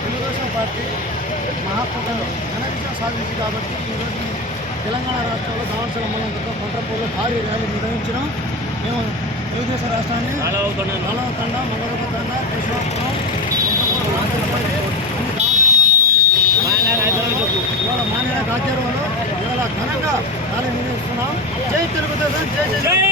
Telugu Desam party మహాకూటమి ఘన విజయం సాధించింది కాబట్టి ఈరోజు తెలంగాణ రాష్ట్రంలో దావన్సల మండలంతో పంటపూర్లో భారీ ర్యాలీ నిర్వహించడం మేము తెలుగుదేశం రాష్ట్రాన్ని నలవకొండ మంగళకొండ కేశవాపురం కొంతపూర్ ఇవాళ మాన్య రాజ్యాంగంలో ఇవాళ ఘనంగా ర్యాలీ నిర్వహిస్తున్నాం జై తెలుగుదేశం జై జై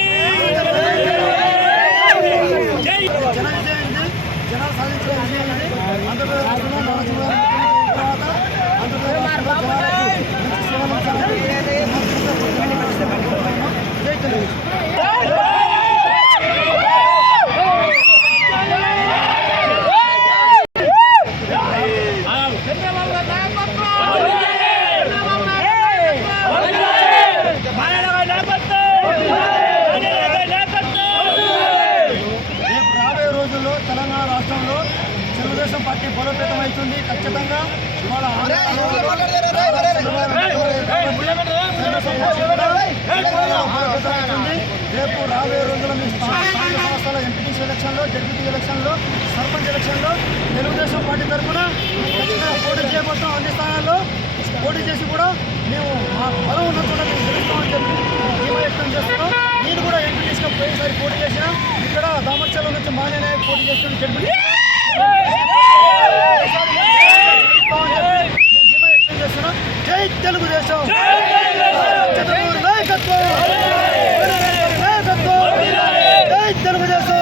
తెలుగుదేశం రేపు రాబోయే రోజుల్లో తెలంగాణ రాష్ట్రంలో తెలుగుదేశం పార్టీ బలోపేతం అవుతుంది ఖచ్చితంగా ఇవాళ అవుతుంది. రేపు రాబోయే రోజుల్లో మీ స్థానిక సంస్థల ఎంపీటీసీ ఎలక్షన్లో జడ్పీటీ ఎలక్షన్లో సర్పంచ్ ఎలక్షన్లో తెలుగుదేశం పార్టీ తరఫున ఖచ్చితంగా పోటీ చేయబోతాం అన్ని స్థానాల్లో పోటీ చేసి కూడా మేము మా బలం ఉన్న చోట మేము గెలుస్తామని చెప్పి ధీమా వ్యక్తం చేస్తున్నాం. నేను కూడా ఎంపీటీసీగా పోయేసారి పోటీ చేసిన ఇక్కడ దామర్చలో నుంచి మానే నాయక్ పోటీ చేస్తున్న జడ్పీ జై తెలుగుదేశం! నాయకత్వం నాయకత్వం తెలుగుదేశం